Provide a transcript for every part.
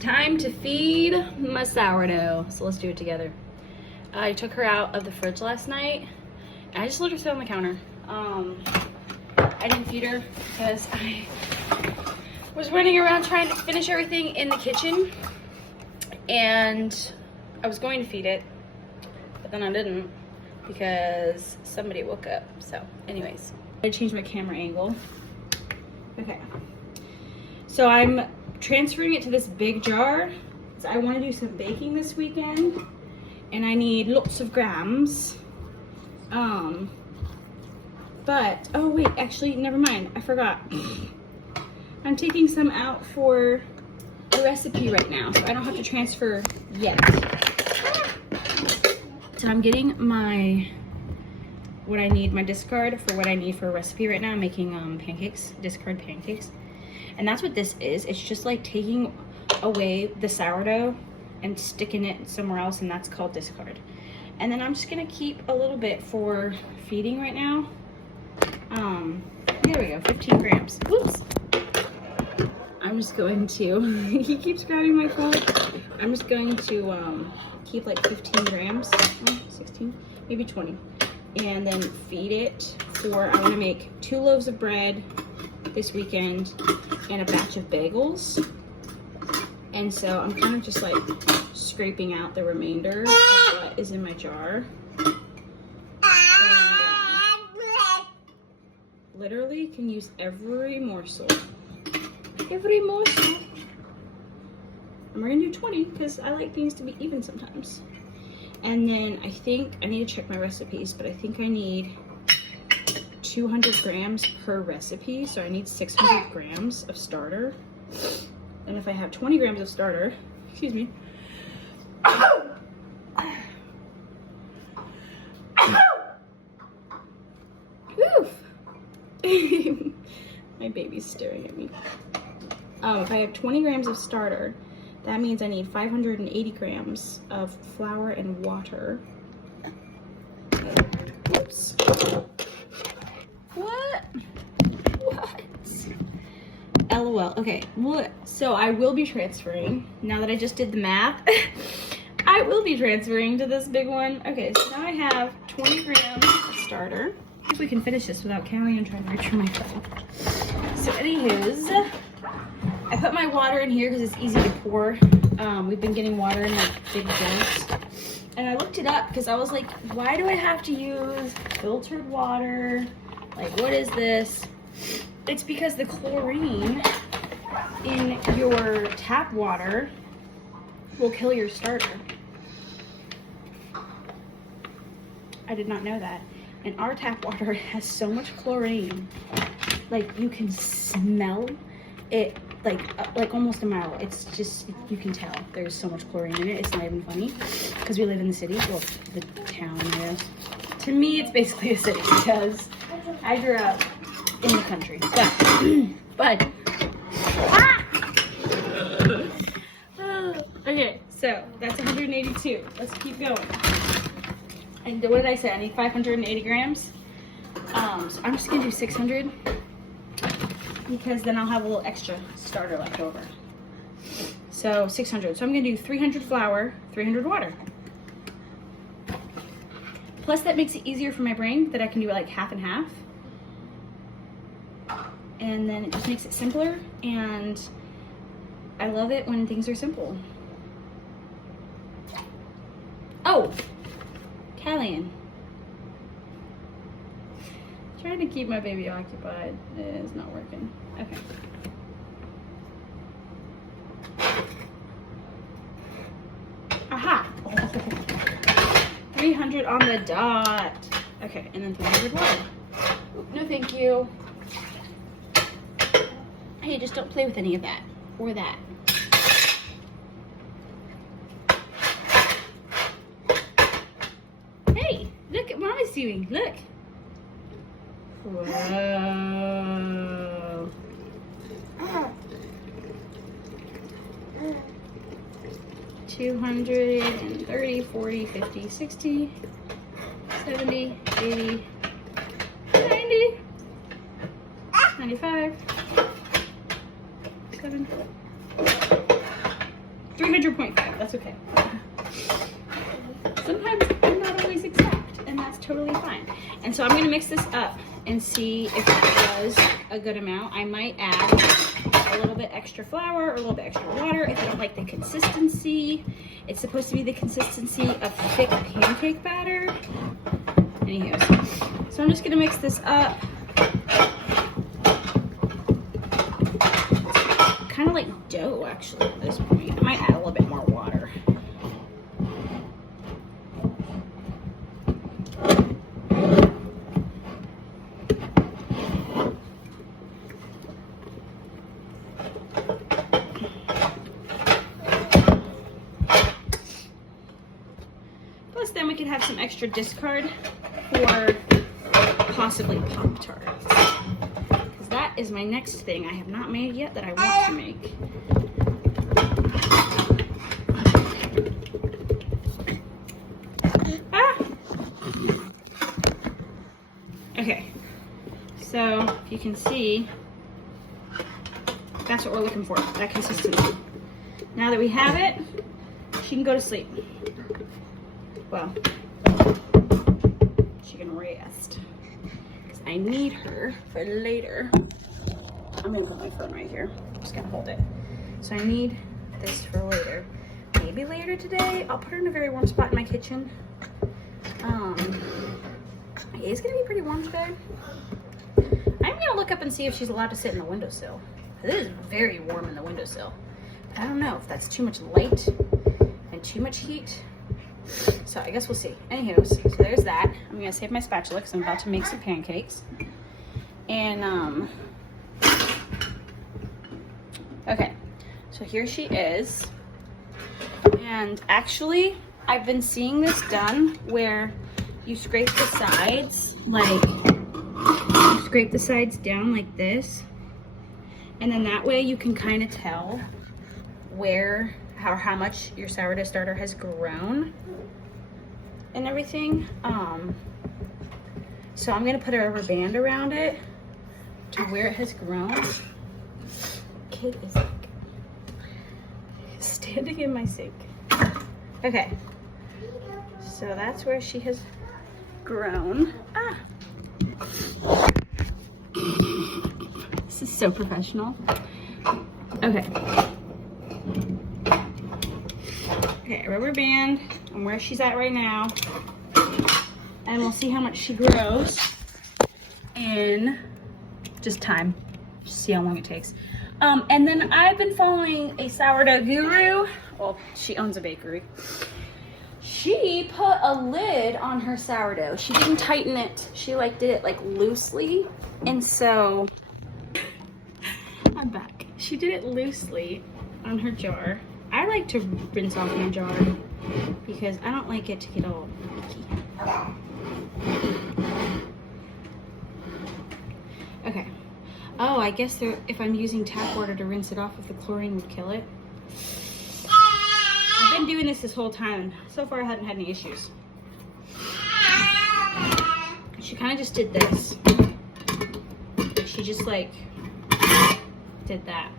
Time to feed my sourdough. So let's do it together. I took her out of the fridge last night and I just let her sit on the counter. I didn't feed her because I was running around trying to finish everything in the kitchen, and I was going to feed it, but then I didn't because somebody woke up. So anyways, I changed my camera angle. Okay, so I'm transferring it to this big jar because I want to do some baking this weekend and I need lots of grams. But oh wait, actually never mind, I forgot. I'm taking some out for the recipe right now, so I don't have to transfer yet. So I'm getting my discard for what I need for a recipe right now. I'm making pancakes, discard pancakes. And that's what this is. It's just like taking away the sourdough and sticking it somewhere else, and that's called discard. And then I'm just gonna keep a little bit for feeding right now. There we go, 15 grams. Oops. I'm just going to, he keeps grabbing my phone. I'm just going to keep like 15 grams, 16, maybe 20. And then feed it for, I wanna make 2 loaves of bread this weekend and a batch of bagels. And so I'm kind of just like scraping out the remainder of what is in my jar. Literally can use every morsel. Every morsel. And we're gonna do 20 because I like things to be even sometimes. And then I think I need to check my recipes, but I think I need 200 grams per recipe. So I need 600 grams of starter. And if I have 20 grams of starter, excuse me. My baby's staring at me. If I have 20 grams of starter, that means I need 580 grams of flour and water. Oops. What? LOL. Okay, so I will be transferring, now that I just did the math, I will be transferring to this big one. Okay, so now I have 20 grams of starter. I think we can finish this without Callie and trying to reach for my phone. So anywho's, I put my water in here because it's easy to pour. We've been getting water in like big jugs. And I looked it up because I was like, why do I have to use filtered water? Like, what is this? It's because the chlorine in your tap water will kill your starter. I did not know that. And our tap water has so much chlorine, like you can smell it like almost a mile. It's just, you can tell there's so much chlorine in it. It's not even funny because we live in the city, well, the town, I guess. To me, it's basically a city because I grew up in the country. But okay, so that's 182. Let's keep going. And what did I say? I need 580 grams. So I'm just gonna do 600 because then I'll have a little extra starter left over. So 600. So I'm gonna do 300 flour, 300 water. Plus that makes it easier for my brain that I can do it like half and half. And then it just makes it simpler, and I love it when things are simple. Oh, Callian. Trying to keep my baby occupied is not working. Okay. Aha! 300 on the dot. Okay, and then 300 water. No, thank you. Hey, just don't play with any of that or that. Hey, look at what Mommy's doing. Look. Whoa. 230, 40, 50, 60, 70, 80, 90, 95, 7, 300.5, that's okay. Sometimes I'm not always exact, and that's totally fine. And so I'm gonna mix this up and see if it does a good amount. I might add a little bit extra flour or a little bit extra water if I don't like the consistency. It's supposed to be the consistency of thick pancake batter. Anywho, so I'm just gonna mix this up. Kind of like dough actually at this point. I might add a little bit more water. Plus then we could have some extra discard for possibly Pop-Tarts. Because that is my next thing I have not made yet that I want to make. Okay, so if you can see, that's what we're looking for, that consistency. Now that we have it, she can go to sleep. Well, she can rest. Because I need her for later. I'm gonna put my phone right here. I'm just gonna hold it. So I need this for later. Maybe later today. I'll put her in a very warm spot in my kitchen. It's gonna be pretty warm today. I'm gonna look up and see if she's allowed to sit in the windowsill. It is very warm in the windowsill. But I don't know if that's too much light and too much heat. So I guess we'll see. Anywho, so there's that. I'm gonna save my spatula because I'm about to make some pancakes. And okay, so here she is. And actually, I've been seeing this done where you scrape the sides, like, you scrape the sides down like this. And then that way you can kind of tell where, how much your sourdough starter has grown and everything. So I'm gonna put a rubber band around it to where it has grown. Kid is like standing in my sink. Okay, so that's where she has grown. This is so professional. Okay. Okay, rubber band on where she's at right now. And we'll see how much she grows in just time. Just see how long it takes. And then I've been following a sourdough guru. Well, she owns a bakery. She put a lid on her sourdough. She didn't tighten it. She like did it like loosely. And so, I'm back. She did it loosely on her jar. I like to rinse off my jar because I don't like it to get all leaky. Okay. Oh, I guess if I'm using tap water to rinse it off, if the chlorine would kill it. I've been doing this whole time. So far I hadn't had any issues. She kind of just did this. She just like did that.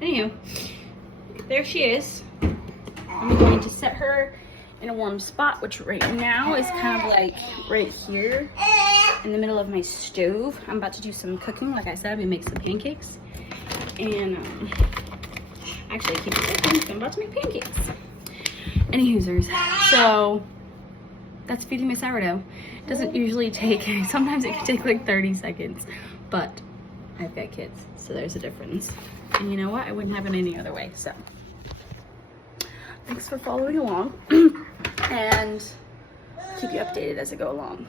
Anywho, there she is. I'm going to set her in a warm spot, which right now is kind of like right here in the middle of my stove. I'm about to do some cooking. Like I said, we make some pancakes. And actually I keep it open because I'm about to make pancakes. Anywhoosers, so that's feeding my sourdough. It doesn't usually take, sometimes it can take like 30 seconds, but I've got kids, so there's a difference. And you know what? I wouldn't have it any other way, so. Thanks for following along, and keep you updated as I go along.